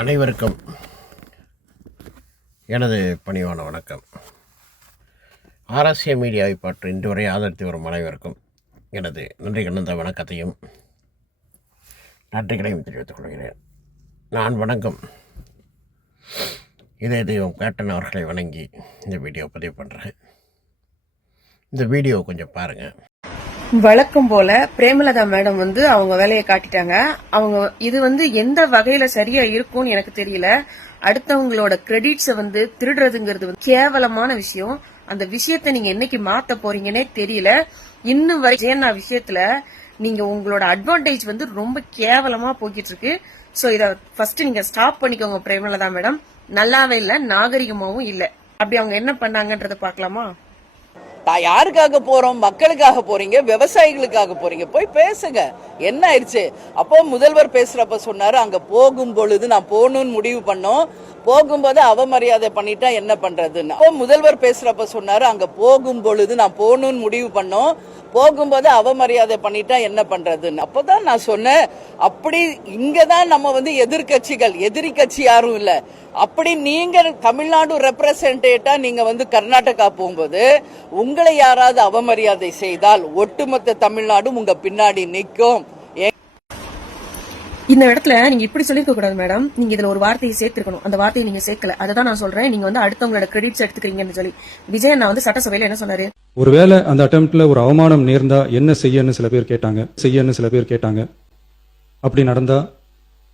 அனைவருக்கும் எனது பணிவான வணக்கம். ஆர்எஸ்ஏ மீடியாவை பற்றி இன்று வரை ஆதரித்து வரும் அனைவருக்கும் எனது நன்றி கலந்த வணக்கத்தையும் நன்றிகளையும் தெரிவித்துக் கொள்கிறேன். நான் வணக்கம் இதே தெய்வம் கேப்டன் அவர்களை வணங்கி இந்த வீடியோ பதிவு பண்ணுறேன். இந்த வீடியோ கொஞ்சம் பாருங்கள். வழக்கம் போல பிரேமலதா மேடம் அவங்க வேலையை காட்டிட்டாங்க. அவங்க இது எந்த வகையில சரியா இருக்கும்னு எனக்கு தெரியல. அடுத்தவங்களோட கிரெடிட்ஸை திருடுறதுங்கிறது கேவலமான விஷயம். அந்த விஷயத்தை நீங்க என்னைக்கு மாத்த போறீங்கன்னே தெரியல. இன்னும் வரை ஜெயண்ணா விஷயத்துல நீங்க உங்களோட அட்வான்டேஜ் ரொம்ப கேவலமா போய்கிட்டு இருக்கு. சோ இத ஃபர்ஸ்ட் நீங்க ஸ்டாப் பண்ணிக்கோங்க பிரேமலதா மேடம். நல்லாவே இல்ல, நாகரிகமாவும் இல்ல. அப்படி அவங்க என்ன பண்ணாங்கன்றத பாக்கலாமா? யாருக்காக போறோம்? மக்களுக்காக போறீங்க, விவசாயிகளுக்காக போறீங்க, போய் பேசுங்க. என்ன ஆயிடுச்சு? அப்போ முதல்வர் பேசுறப்ப சொன்னாரு, அங்க போகும் பொழுது நான் போகணும்னு முடிவு பண்ணோம், போகும்போது அவமரியாதை பண்ணிட்டா என்ன பண்றதுன்னு. அப்போ முதல்வர் பேசுறப்ப சொன்னாரு, அங்க போகும் பொழுது நான் போகணும்னு முடிவு பண்ணோம், போகும்போது அவமரியாதை பண்ணிட்டா என்ன பண்றதுன்னு. அப்பதான் நான் சொன்னேன், அப்படி இங்கதான் நம்ம எதிர்கட்சிகள், எதிரி கட்சி யாரும் இல்ல. அப்படி நீங்க தமிழ்நாடு ரெப்ரசன்டேட்டா நீங்க கர்நாடகா போகும்போது உங்களை யாராவது அவமரியாதை செய்தால் ஒட்டுமொத்த தமிழ்நாடும் உங்க பின்னாடி நிற்கும். இந்த இடத்துல நீங்க இப்படி சொல்லிருக்க கூடாது மேடம். நீங்க இதுல ஒரு வார்த்தையை சேர்த்திருக்கணும். அந்த வார்த்தையை நீங்க சேர்க்கல. அதுதான் நான் சொல்றேன். நீங்க அடுத்தவங்களோட கிரெடிட்ஸ் எடுத்துக்கிறீங்கன்னு சொல்லி விஜயன் சட்டசபையில என்ன சொன்னாரு? ஒருவேளை அந்த அட்டெம்ப்ட்ல ஒரு அவமானம் நேர்ந்தா என்ன செய்யன்னு சில பேர் கேட்டாங்க. அப்படி நடந்தா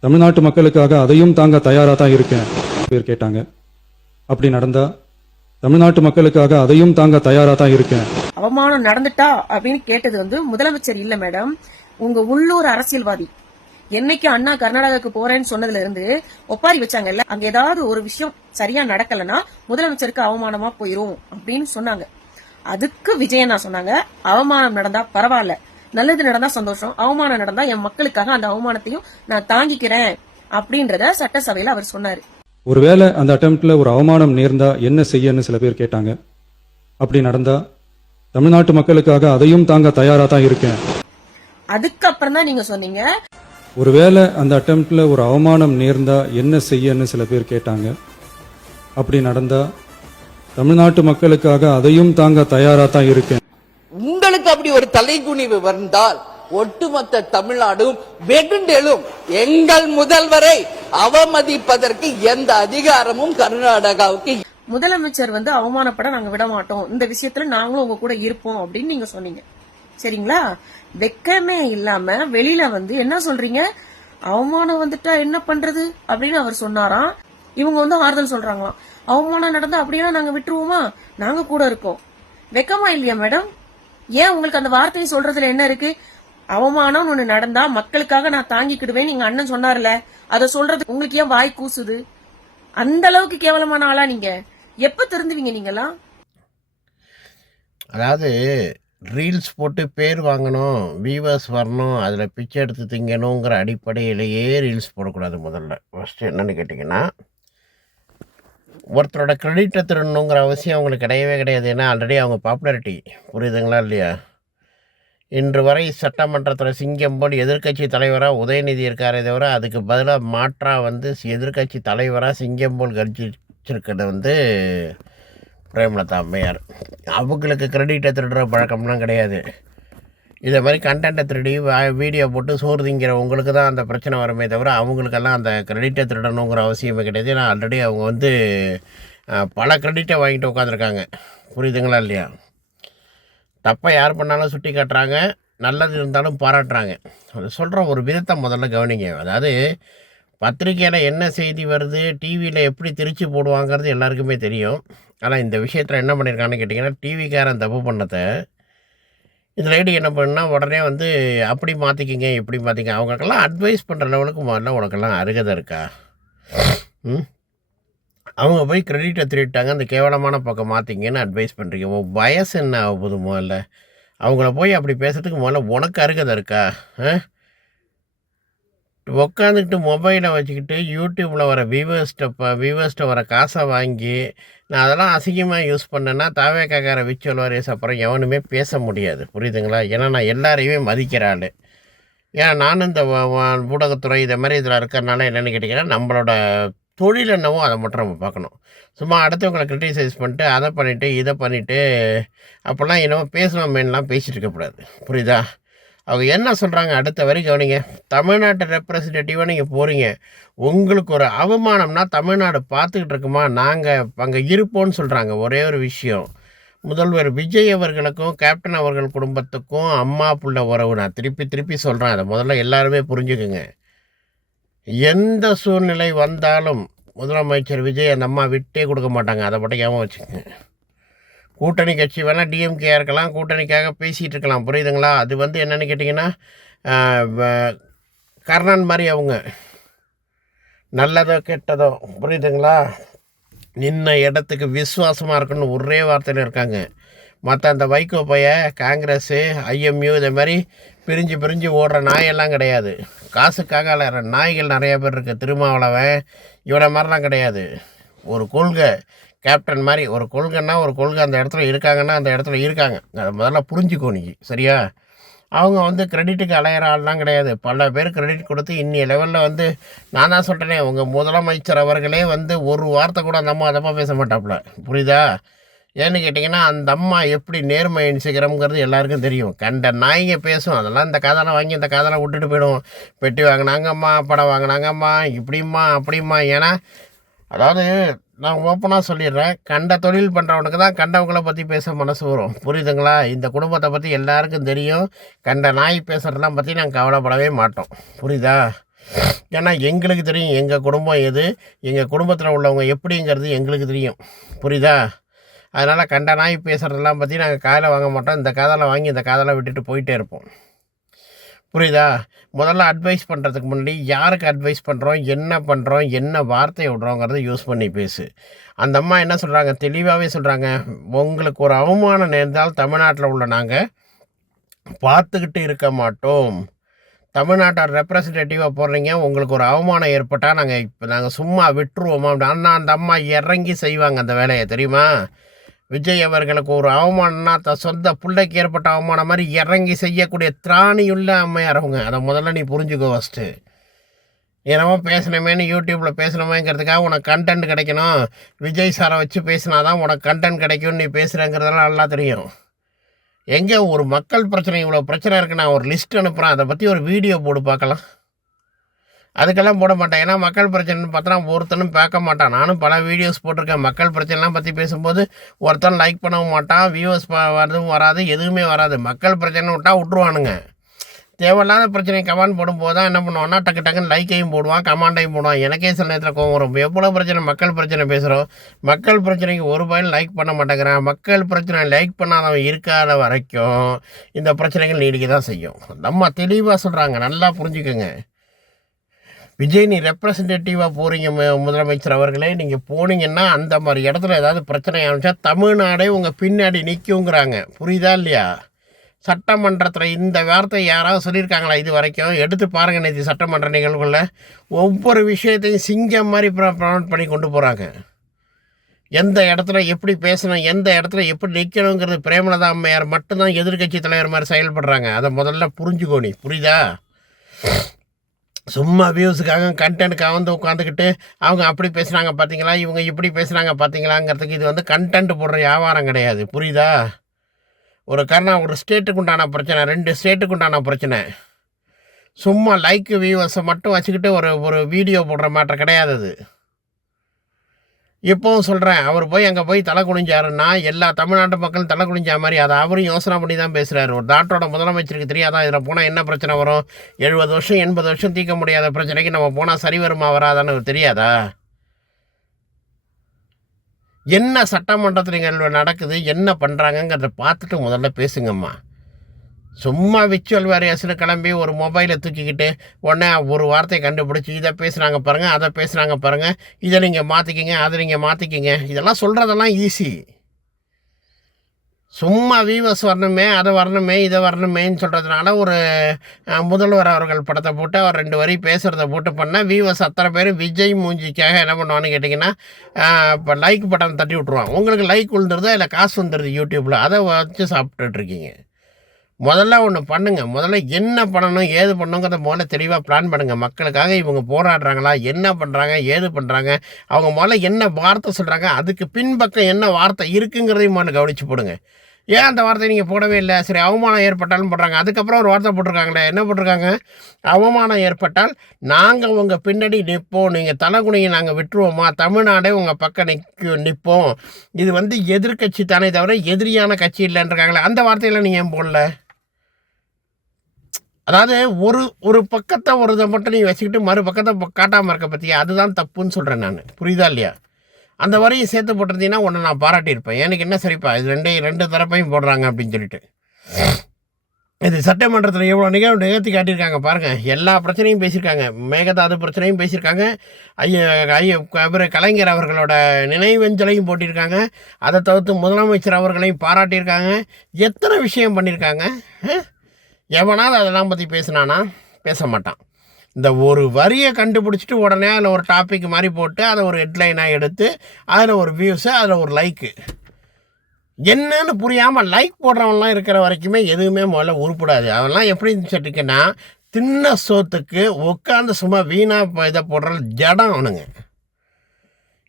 தமிழ்நாட்டு மக்களுக்காக அதையும் தாங்க தயாரா தான் இருக்கேன் பேர் கேட்டாங்க. அப்படி நடந்தா தமிழ்நாட்டு மக்களுக்காக அதையும் தாங்க தயாரா தான் இருக்கேன். அவமானம் நடந்துட்டா அப்படின்னு கேட்டது முதலமைச்சர் இல்ல மேடம், உங்க உள்ளூர் அரசியல்வாதி. என்னைக்கு அண்ணா கர்நாடகாவுக்கு போறேன்னு சொன்னதுல இருந்து ஒப்பாரி வச்சாங்கல்ல, அங்க ஏதாவது ஒரு விஷயம் சரியா நடக்கலன்னா முதலமைச்சருக்கு அவமானமா போயிரும் அப்படின்னு சொன்னாங்க. அதுக்கு விஜயண்ணா சொன்னாங்க, அவமானம் நடந்தா பரவாயில்ல, நல்லது நடந்தா சந்தோஷம், அவமானம் நடந்தா என் மக்களுக்காக அந்த அவமானத்தையும் நான் தாங்கிக்கிறேன் அப்படின்றத சட்டசபையில அவர் சொன்னாரு. ஒருவேளை அந்த அட்டெம்ப்ட்ல ஒரு அவமானம் நேர்ந்தா என்ன செய்யன்னு சில பேர் கேட்டாங்க. அப்படி நடந்தா தமிழ்நாட்டு மக்களுக்காக அதையும் தாங்க தயாரா தான் இருக்கேன். அதுக்கப்புறம் தான் நீங்க சொன்னீங்க, ஒருவேளை அந்த அட்டெம்ப்ட்ல ஒரு அவமானம் நேர்ந்தா என்ன செய்யன்னு சில பேர் கேட்டாங்க. அப்படி நடந்தா தமிழ்நாட்டு மக்களுக்காக அதையும் தாங்க தயாரா தான் இருக்கேன். உங்களுக்கு அப்படி ஒரு தலைகுனிவு வந்தால் ஒட்டுமொத்த தமிழ்நாடும் வெகுண்டெழும். எங்கள் முதல்வரை அவமதிப்பதற்கு எந்த அதிகாரமும் கர்நாடகாவுக்கு. முதலமைச்சர் அவமானப்பட நாங்க விட மாட்டோம், இந்த விஷயத்துல நாங்களும் உங்க கூட இருப்போம் அப்படின்னு நீங்க சொன்னீங்க. சரிங்களா? வெக்கமே இல்லாம வெளியில என்ன சொல்றீங்க, அவமானம் வந்துட்டா என்ன பண்றது அப்படின்னு அவர் சொன்னாராம். இவங்க ஆறுதல் சொல்றாங்களாம். அவமானம் நடந்தா அப்படியே நாங்க விட்டுருவோமா, நாங்க கூட இருக்கோம். வெக்கமா இல்லையா மேடம்? ஏன் உங்களுக்கு அந்த வார்த்தையை சொல்றதுல என்ன இருக்கு? அவமானம் ஒண்ணு நடந்தா மக்களுக்காக நான் தாங்கிக்கிடுவேன் நீங்க அண்ணன் சொன்னார்ல, அத சொல்றது உங்களுக்கு ஏன் வாய் கூசுது? அந்த அளவுக்கு கேவலமான ஆளா நீங்க? எப்ப திருந்துவீங்க நீங்களா? அதாவது ரீல்ஸ் போட்டு பேர் வாங்கணும், வியூவர்ஸ் வரணும், அதில் பிச்சை எடுத்து திங்கணுங்கிற அடிப்படையிலேயே ரீல்ஸ் போடக்கூடாது. முதல்ல ஃபஸ்ட்டு என்னென்னு கேட்டிங்கன்னா, ஒருத்தரோட கிரெடிட்டை திருடணுங்கிற அவசியம் அவங்களுக்கு கிடையவே கிடையாது. ஏன்னா ஆல்ரெடி அவங்க பாப்புலாரிட்டி, புரியுதுங்களா இல்லையா? இன்று வரை சட்டமன்றத்தில் சிங்கம் போல் எதிர்கட்சி தலைவராக உதயநிதி இருக்காரே தவிர அதுக்கு பதிலாக மாற்றாக எதிர்கட்சி தலைவராக சிங்கம் போல் கட்சிச்சிருக்கிறது பிரேமலதா அம்மையார். அவங்களுக்கு கிரெடிட்டை திருடுற பழக்கம்லாம் கிடையாது. இதை மாதிரி கண்டென்ட்டை திருடி வீடியோ போட்டு சோறு திங்கிற உங்களுக்கு தான் அந்த பிரச்சனை வருமே தவிர அவங்களுக்கெல்லாம் அந்த கிரெடிட்டை திருடணுங்கிற அவசியமே கிடையாது. ஏன்னா ஆல்ரெடி அவங்க பல கிரெடிட்டை வாங்கிட்டு உட்காந்துருக்காங்க. புரியுதுங்களா இல்லையா? தப்பை யார் பண்ணாலும் சுட்டி காட்டுறாங்க, நல்லது இருந்தாலும் பாராட்டுறாங்க. அது சொல்கிற ஒரு விதத்தை முதல்ல கவனிங்க. அதாவது பத்திரிக்கையில் என்ன செய்தி வருது, டிவியில் எப்படி திரிச்சு போடுவாங்கிறது எல்லாருக்குமே தெரியும். ஆனால் இந்த விஷயத்தில் என்ன பண்ணியிருக்கான்னு கேட்டிங்கன்னா, டிவிக்காரன் தப்பு பண்ணதை இந்த லேடி என்ன பண்ணால் உடனே அப்படி மாற்றிக்கிங்க இப்படி மாற்றிங்க. அவங்களுக்கெல்லாம் அட்வைஸ் பண்ணுற லெவலுக்கு முதல்ல உனக்கெல்லாம் அருகதை இருக்கா? அவங்க போய் கிரெடிட்டை திருட்டாங்க, அந்த கேவலமான பக்கம் மாற்றிங்கன்னு அட்வைஸ் பண்ணுறீங்க. வயசு என்ன ஆக போகுது? முதல்ல அவங்கள போய் அப்படி பேசுறதுக்கு முதல்ல உனக்கு அருகதை இருக்கா? உட்காந்துக்கிட்டு மொபைலை வச்சுக்கிட்டு யூடியூப்பில் வர வியூவர்ஸ்ட்டை வர காசை வாங்கி நான் அதெல்லாம் அசிங்கமாக யூஸ் பண்ணேன்னா தாவேக்கார விச்சுவல் வாரியஸ் அப்புறம் எவனுமே பேச முடியாது. புரியுதுங்களா? ஏன்னா நான் எல்லாரையுமே மதிக்கிற ஆள். ஏன்னா நானும் இந்த ஊடகத்துறை இதை மாதிரி இதில் இருக்கிறனால என்னென்னு கேட்டிங்கன்னா, நம்மளோட தொழில் என்னவோ அதை மட்டும் நம்ம பார்க்கணும். சும்மா அடுத்தவங்கள கிரிட்டிசைஸ் பண்ணிட்டு, அதை பண்ணிவிட்டு இதை பண்ணிவிட்டு அப்போல்லாம் என்னவோ பேசணுமேலாம் பேசிகிட்டு இருக்கக்கூடாது. புரியுதா? அவங்க என்ன சொல்கிறாங்க அடுத்த வரி கவனிங்க. தமிழ்நாட்டு ரெப்ரசன்டேட்டிவாக நீங்கள் போகிறீங்க. உங்களுக்கு ஒரு அவமானம்னா தமிழ்நாடு பார்த்துக்கிட்டு இருக்குமா? நாங்கள் அங்கே இருப்போம்னு சொல்கிறாங்க. ஒரே ஒரு விஷயம், முதல்வர் விஜய் அவர்களுக்கும் கேப்டன் அவர்கள் குடும்பத்துக்கும் அம்மா புள்ள உறவு. நான் திருப்பி திருப்பி சொல்கிறேன், அதை முதல்ல எல்லாருமே புரிஞ்சுக்குங்க. எந்த சூழ்நிலை வந்தாலும் முதலமைச்சர் விஜய் அந்த அம்மா விட்டே கொடுக்க மாட்டாங்க. அதை மட்டும் ஞாபகம் வச்சுக்கோங்க. கூட்டணி கட்சி வேணால் டிஎம்கேயாக இருக்கலாம், கூட்டணிக்காக பேசிகிட்டு இருக்கலாம். புரியுதுங்களா? அது வந்து என்னென்னு கேட்டிங்கன்னா, கர்ணன் மாதிரி அவங்க நல்லதோ கெட்டதோ, புரியுதுங்களா, நின்ன இடத்துக்கு விசுவாசமாக இருக்கணும்னு ஒரே வார்த்தையில் இருக்காங்க. மற்ற அந்த வைகோ பைய காங்கிரஸு ஐஎம்யூ இதை மாதிரி பிரிஞ்சு பிரிஞ்சு ஓடுற நாயெல்லாம் கிடையாது. காசுக்காக அலையிற நாய்கள் நிறையா பேர் இருக்குது. திருமாவளவன் இவனை மாதிரிலாம் கிடையாது. ஒரு கொள்கை, கேப்டன் மாதிரி ஒரு கொள்கைன்னா ஒரு கொள்கை அந்த இடத்துல இருக்காங்கன்னா அந்த இடத்துல இருக்காங்க. அதை முதல்ல புரிஞ்சுக்கோ நீ, சரியா? அவங்க வந்து கிரெடிட்டுக்கு அலையிற ஆள்லாம் கிடையாது. பல பேர் கிரெடிட் கொடுத்து இன்னிய லெவலில் வந்து நான் தான் சொல்கிறேனே, உங்கள் முதலமைச்சர் அவர்களே வந்து ஒரு வார்த்தை கூட அந்த அம்மா அதமாக பேச மாட்டாப்புல. புரியுதா? ஏன்னு கேட்டிங்கன்னா, அந்த அம்மா எப்படி நேர்மையின் சிகரம்ங்கிறது எல்லாருக்கும் தெரியும். கண்ட நாய்ங்க பேசும். அதெல்லாம் இந்த காதலை வாங்கி இந்த காதலை விட்டுட்டு போயிடும். பெட்டி வாங்கினாங்கம்மா, படம் வாங்கினாங்கம்மா, இப்படிம்மா அப்படிம்மா. ஏன்னா அதாவது நான் ஓப்பனாக சொல்லிடுறேன், கண்ட தொழில் பண்ணுறவனுக்கு தான் கண்டவங்களை பற்றி பேச மனசு வரும். புரியுதுங்களா? இந்த குடும்பத்தை பற்றி எல்லாருக்கும் தெரியும். கண்ட நாய் பேசுகிறதெல்லாம் பற்றி நாங்கள் கவலைப்படவே மாட்டோம். புரியுதா? ஏன்னா எங்களுக்கு தெரியும் எங்கள் குடும்பம் எது, எங்கள் குடும்பத்தில் உள்ளவங்க எப்படிங்கிறது எங்களுக்கு தெரியும். புரியுதா? அதனால் கண்ட நாய் பேசுகிறதெல்லாம் பற்றி நாங்கள் காதில் வாங்க மாட்டோம். இந்த காதலை வாங்கி இந்த காதலை விட்டுட்டு போயிட்டே இருப்போம். புரியுதா? முதல்ல அட்வைஸ் பண்ணுறதுக்கு முன்னாடி யாருக்கு அட்வைஸ் பண்ணுறோம், என்ன பண்ணுறோம், என்ன வார்த்தையை விட்றோங்கிறத யூஸ் பண்ணி பேசு. அந்த அம்மா என்ன சொல்கிறாங்க, தெளிவாகவே சொல்கிறாங்க, உங்களுக்கு ஒரு அவமானம் நேர்ந்தால் தமிழ்நாட்டில் உள்ள நாங்கள் பார்த்துக்கிட்டு இருக்க மாட்டோம். தமிழ்நாட்டை ரெப்ரசன்டேட்டிவாக போடுறீங்க, உங்களுக்கு ஒரு அவமானம் ஏற்பட்டால் நாங்கள் சும்மா விட்டுருவோமா? ஆனால் அந்த அம்மா இறங்கி செய்வாங்க அந்த வேலையை, தெரியுமா? விஜய் அவர்களுக்கு ஒரு அவமானம்னா சொந்த பிள்ளைக்கு ஏற்பட்ட அவமானம் மாதிரி இறங்கி செய்யக்கூடிய திராணியுள்ள அம்மையார் அவங்க. அதை முதல்ல நீ புரிஞ்சுக்கோ ஃபஸ்ட்டு. என்னமோ பேசணுமேனு யூடியூப்பில் பேசணுமேங்கிறதுக்காக உனக்கு கண்டென்ட் கிடைக்கணும், விஜய் சாரை வச்சு பேசினா தான் உனக்கு கண்டென்ட் கிடைக்கும்னு நீ பேசுகிறேங்கிறதெல்லாம் நல்லா தெரியும். எங்கே ஒரு மக்கள் பிரச்சனை, இவ்வளோ பிரச்சனை இருக்குது, நான் ஒரு லிஸ்ட் அனுப்புகிறேன், அதை பற்றி ஒரு வீடியோ போடு பார்க்கலாம். அதுக்கெல்லாம் போட மாட்டேன். ஏன்னா மக்கள் பிரச்சனைன்னு பார்த்தா ஒருத்தனும் பார்க்க மாட்டான். நானும் பல வீடியோஸ் போட்டிருக்கேன். மக்கள் பிரச்சனைலாம் பற்றி பேசும்போது ஒருத்தன் லைக் பண்ணவும் மாட்டான், வியூவர்ஸ் வரதும் வராது, எதுவுமே வராது. மக்கள் பிரச்சனை விட்டால் விட்ருவானுங்க. தேவையில்லாத பிரச்சனையை கமெண்ட் போடும்போது தான் என்ன பண்ணுவான்னா, டக்கு டக்குன்னு லைக்கையும் போடுவான், கமெண்டையும் போடுவான். எனக்கே சில நேரத்தில் கோவம் வரும். எவ்வளோ பிரச்சனை மக்கள் பிரச்சனை பேசுகிறோம், மக்கள் பிரச்சனைக்கு ஒரு பையன் லைக் பண்ண மாட்டேங்கிறான். மக்கள் பிரச்சனை லைக் பண்ணாதவன் இருக்காத வரைக்கும் இந்த பிரச்சனைகள் நீடிக்க தான் செய்யும். நம்ம தெளிவாக சொல்கிறாங்க, நல்லா புரிஞ்சுக்கோங்க. விஜய் நீ ரெப்ரசன்டேட்டிவாக போகிறீங்க முதலமைச்சர் அவர்களே, நீங்கள் போனீங்கன்னா அந்த மாதிரி இடத்துல ஏதாவது பிரச்சனை ஆரம்பிச்சா தமிழ்நாடே உங்கள் பின்னாடி நிற்குங்கிறாங்க. புரியுதா இல்லையா? சட்டமன்றத்தில் இந்த வார்த்தை யாராவது சொல்லியிருக்காங்களா இது வரைக்கும்? எடுத்து பாருங்கள், நேற்று சட்டமன்ற நிகழ்வுகளில் ஒவ்வொரு விஷயத்தையும் சிங்கம் மாதிரி ப்ரமோட் பண்ணி கொண்டு போகிறாங்க. எந்த இடத்துல எப்படி பேசணும், எந்த இடத்துல எப்படி நிற்கணுங்கிறது பிரேமலதா அம்மையார் மட்டும்தான் எதிர்கட்சி தலைவர் மாதிரி செயல்படுறாங்க. அதை முதல்ல புரிஞ்சுக்கோ நீ, புரியுதா? சும்மா வியூஸுக்காக கண்டென்ட்டுக்காக வந்து உட்காந்துக்கிட்டு அவங்க அப்படி பேசுகிறாங்க பார்த்தீங்களா, இவங்க இப்படி பேசுகிறாங்க பார்த்தீங்களாங்கிறதுக்கு இது வந்து கண்டென்ட் போடுற வியாபாரம் கிடையாது. புரியுதா? ஒரு ஸ்டேட்டுக்கு உண்டான பிரச்சனை, 2 ஸ்டேட்டுக்கு உண்டான பிரச்சனை. சும்மா லைக் வியூவர்ஸை மட்டும் வச்சுக்கிட்டு ஒரு வீடியோ போடுற மாற்றம் கிடையாது அது. இப்போவும் சொல்கிறேன், அவர் போய் அங்கே போய் தலை குனிஞ்சாருன்னா எல்லா தமிழ்நாட்டு மக்களும் தலை குனிஞ்சா மாதிரி அதை அவரும் யோசனை பண்ணி தான் பேசுகிறாரு. ஒரு நாட்டோட முதலமைச்சருக்கு தெரியாதான் இதில் போனால் என்ன பிரச்சனை வரும், 70 வருஷம் 80 வருஷம் தீர்க்க முடியாத பிரச்சனைக்கு நம்ம போனால் சரி வருமா வராதான்னு தெரியாதா? என்ன சட்டமன்றத்தில் நிகழ்வு நடக்குது, என்ன பண்ணுறாங்கங்கிறத பார்த்துட்டு முதல்ல பேசுங்கம்மா. சும்மா விச்சுவல் வேரியேஷனு கிளம்பி ஒரு மொபைலை தூக்கிக்கிட்டு உடனே ஒரு வார்த்தையை கண்டுபிடிச்சி இதை பேசுகிறாங்க பாருங்கள், அதை பேசுகிறாங்க பாருங்கள், இதை நீங்கள் மாற்றிக்கிங்க, அதை நீங்கள் மாற்றிக்கிங்க, இதெல்லாம் சொல்கிறதெல்லாம் ஈஸி. சும்மா வீவர்ஸ் வரணுமே, அதை வரணுமே, இதை வரணுமேன்னு சொல்கிறதுனால ஒரு முதல்வர் அவர்கள் படத்தை போட்டு அவர் 2 வரி பேசுகிறத போட்டு பண்ணால் வீவர்ஸ் அத்தனை பேர் விஜய் மூஞ்சிக்காக என்ன பண்ணுவான்னு கேட்டிங்கன்னா, இப்போ லைக் பட்டன் தட்டி விட்ருவான். உங்களுக்கு லைக் விழுந்துருதா இல்லை காசு வந்துடுது யூடியூப்பில், அதை வச்சு சாப்பிட்டுட்ருக்கீங்க. முதல்ல ஒன்று பண்ணுங்க. முதல்ல என்ன பண்ணணும், ஏது பண்ணணுங்கிறத முதல்ல தெளிவாக பிளான் பண்ணுங்க. மக்களுக்காக இவங்க போராடுறாங்களா, என்ன பண்ணுறாங்க, ஏது பண்ணுறாங்க, அவங்க முதல்ல என்ன வார்த்தை சொல்கிறாங்க, அதுக்கு பின்பக்கம் என்ன வார்த்தை இருக்குங்கிறதையும் முதல்ல கவனித்து போடுங்க. ஏன் அந்த வார்த்தை நீங்கள் போடவே இல்லை? சரி, அவமானம் ஏற்பட்டாலும் போடுறாங்க. அதுக்கப்புறம் ஒரு வார்த்தை போட்டிருக்காங்களே, என்ன போட்டிருக்காங்க? அவமானம் ஏற்பட்டால் நாங்கள் உங்கள் பின்னாடி நிற்போம், நீங்கள் தலைகுனியை நாங்கள் விட்டுருவோமா, தமிழ்நாடே உங்கள் பக்கம் நிற்போம், இது வந்து எதிர்கட்சி தானே தவிர எதிரியான கட்சி இல்லைன்றிருக்காங்களே, அந்த வார்த்தையெல்லாம் நீங்கள் ஏன் போடல? அதாவது ஒரு பக்கத்தை ஒரு இதை மட்டும் நீங்கள் வச்சுக்கிட்டு மறு பக்கத்தை காட்டாமல் இருக்க பற்றியா, அதுதான் தப்புன்னு சொல்கிறேன் நான். புரியுதா இல்லையா? அந்த வரையும் சேர்த்து போட்டிருந்தீங்கன்னா உன்னை நான் பாராட்டியிருப்பேன். எனக்கு என்ன சரிப்பா, இது ரெண்டு தரப்பையும் போடுறாங்க அப்படின்னு சொல்லிட்டு. இது சட்டமன்றத்தில் எவ்வளோ நிகழ்த்தி காட்டியிருக்காங்க பாருங்கள். எல்லா பிரச்சனையும் பேசியிருக்காங்க. மேகதாது பிரச்சனையும் பேசியிருக்காங்க. அவர் கலைஞர் அவர்களோட நினைவஞ்சலையும் போட்டிருக்காங்க. அதை தவிர்த்து முதலமைச்சர் அவர்களையும் பாராட்டியிருக்காங்க. எத்தனை விஷயம் பண்ணியிருக்காங்க. எவனாவது அதெல்லாம் பற்றி பேசினானா? பேச மாட்டான். இந்த ஒரு வரியை கண்டுபிடிச்சிட்டு உடனே அதில் ஒரு டாபிக் மாதிரி போட்டு அதை ஒரு ஹெட்லைனாக எடுத்து அதில் ஒரு வியூஸு, அதில் ஒரு லைக்கு, என்னன்னு புரியாமல் லைக் போடுறவன்லாம் இருக்கிற வரைக்குமே எதுவுமே முதல்ல உருப்படாது. அவன்லாம் எப்படி சொல்லிட்டுன்னா தின்ன சோத்துக்கு உட்காந்து சும்மா வீணாக இதை போடுற ஜடம் அவனுங்க.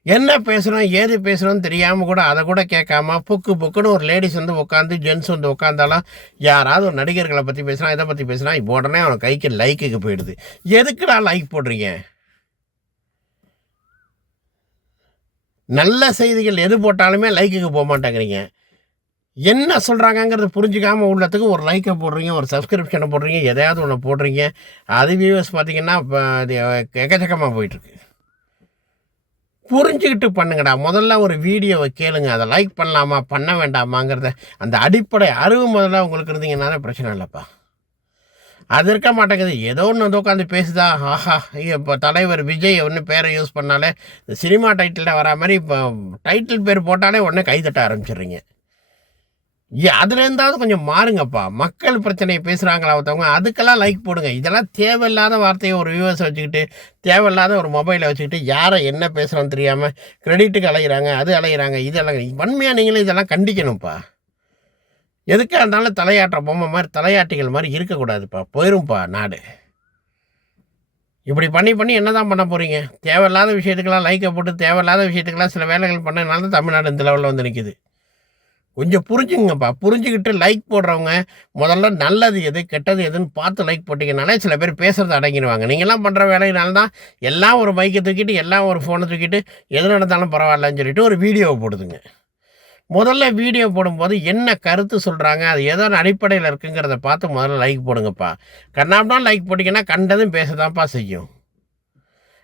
என்ன பேசுகிறோம், ஏது பேசுகிறோன்னு தெரியாமல் கூட அதை கூட கேட்காம புக்குன்னு ஒரு லேடிஸ் வந்து உட்காந்து, ஜென்ஸ் வந்து உட்காந்தாலும் யாராவது ஒரு நடிகர்களை பற்றி பேசுகிறான், இதை பற்றி பேசுகிறான், இப்போ உடனே அவன் கைக்கு லைக்குக்கு போயிடுது. எதுக்குடா லைக் போடுறீங்க? நல்ல செய்திகள் எது போட்டாலுமே லைக்குக்கு போக மாட்டேங்கிறீங்க. என்ன சொல்கிறாங்கங்கிறது புரிஞ்சுக்காமல் உள்ளத்துக்கு ஒரு லைக்கை போடுறீங்க, ஒரு சப்ஸ்கிரிப்ஷனை போடுறீங்க, எதையாவது ஒன்று போடுறீங்க. அது வியூவர்ஸ் பார்த்தீங்கன்னா இப்போ அது எக்கச்சக்கமாக போயிட்டுருக்கு. புரிஞ்சுக்கிட்டு பண்ணுங்கடா. முதல்ல ஒரு வீடியோவை கேளுங்க, அதை லைக் பண்ணலாமா பண்ண வேண்டாமாங்கிறத அந்த அடிப்படை அறிவு முதல்ல உங்களுக்கு இருந்தீங்கன்னாலே பிரச்சனை இல்லைப்பா. அது இருக்க மாட்டேங்குது. ஏதோ ஒன்று வந்து உட்காந்து பேசுதா, ஆஹா இப்போ தலைவர் விஜய் ஒன்று பேரை யூஸ் பண்ணாலே இந்த சினிமா டைட்டிலில் வரா மாதிரி இப்போ டைட்டில் பேர் போட்டாலே உடனே கைதட்ட ஆரம்பிச்சிடுறீங்க. அதுலேருந்தாவது கொஞ்சம் மாறுங்கப்பா. மக்கள் பிரச்சனையை பேசுகிறாங்களா ஒருத்தவங்க, அதுக்கெல்லாம் லைக் போடுங்க. இதெல்லாம் தேவையில்லாத வார்த்தையை ஒரு வியூவர்ஸை வச்சுக்கிட்டு, தேவையில்லாத ஒரு மொபைலை வச்சுக்கிட்டு, யாரை என்ன பேசுகிறோன்னு தெரியாமல் கிரெடிட்டுக்கு அலைகிறாங்க, அது அலைகிறாங்க, இது அலைகிறாங்க. வன்மையாக நீங்களும் இதெல்லாம் கண்டிக்கணும்ப்பா. எதுக்காக இருந்தாலும் தலையாட்டுற பொம்மை மாதிரி, தலையாட்டிகள் மாதிரி இருக்கக்கூடாதுப்பா. போயிரும்ப்பா நாடு. இப்படி பண்ணி என்ன தான் பண்ண போகிறீங்க? தேவையில்லாத விஷயத்துக்கெல்லாம் லைக்கை போட்டு, தேவையில்லாத விஷயத்துக்கெல்லாம் சில வேலைகள் பண்ணனால தான் தமிழ்நாடு இந்த லெவலில் வந்து நிற்கிது. கொஞ்சம் புரிஞ்சுங்கப்பா. புரிஞ்சுக்கிட்டு லைக் போடுறவங்க முதல்ல நல்லது எது, கெட்டது எதுன்னு பார்த்து லைக் போட்டிங்கனாலே சில பேர் பேசுகிறத அடங்கிடுவாங்க. நீங்கள்லாம் பண்ணுற வேலையினால்தான் எல்லாம் ஒரு மைக்கை தூக்கிட்டு, எல்லாம் ஒரு ஃபோனை தூக்கிட்டு, எது நடந்தாலும் பரவாயில்லன்னு சொல்லிட்டு ஒரு வீடியோவை போடுதுங்க. முதல்ல வீடியோ போடும்போது என்ன கருத்து சொல்கிறாங்க, அது ஏதோ அடிப்படையில் இருக்குங்கிறத பார்த்து முதல்ல லைக் போடுங்கப்பா. கண்ணாப்தான் லைக் போட்டிங்கன்னா கண்டதும் பேசதான்ப்பா செய்யும்.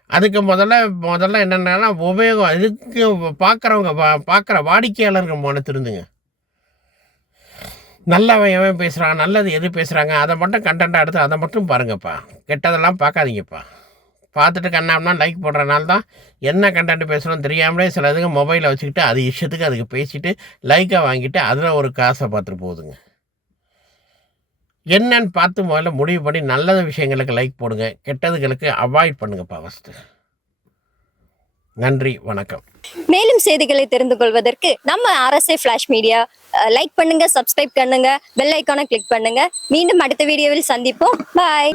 அதுக்கு முதல்ல என்னென்னா உபயோகம், இதுக்கு பார்க்குறவங்க பார்க்குற வாடிக்கையாளர்கள் மன திருந்துங்க. நல்லவன் எவன் பேசுகிறான், நல்லது எது பேசுகிறாங்க, அதை மட்டும் கண்டென்ட்டாக எடுத்து அதை மட்டும் பாருங்கப்பா. கெட்டதெல்லாம் பார்க்காதீங்கப்பா. பார்த்துட்டு கண்ணாம்னா லைக் போடுறனால தான் என்ன கண்டென்ட் பேசுகிறோம் தெரியாமலே சில இதுங்க மொபைலை வச்சுக்கிட்டு அது இஷ்டத்துக்கு அதுக்கு பேசிட்டு லைக்கை வாங்கிட்டு அதில் ஒரு காசை பார்த்துட்டு போகுதுங்க. என்னன்னு பார்த்து முதல்ல முடிவு பண்ணி நல்ல விஷயங்களுக்கு லைக் போடுங்க, கெட்டதுகளுக்கு அவாய்ட் பண்ணுங்கப்பா ஃபஸ்ட்டு. நன்றி, வணக்கம். மேலும் செய்திகளை தெரிந்து கொள்வதற்கு நம்ம RSA ஃபிளாஷ் மீடியா லைக் பண்ணுங்க, சப்ஸ்கிரைப் பண்ணுங்க, பெல் ஐக்கானை கிளிக் பண்ணுங்க. மீண்டும் அடுத்த வீடியோவில் சந்திப்போம். பாய்.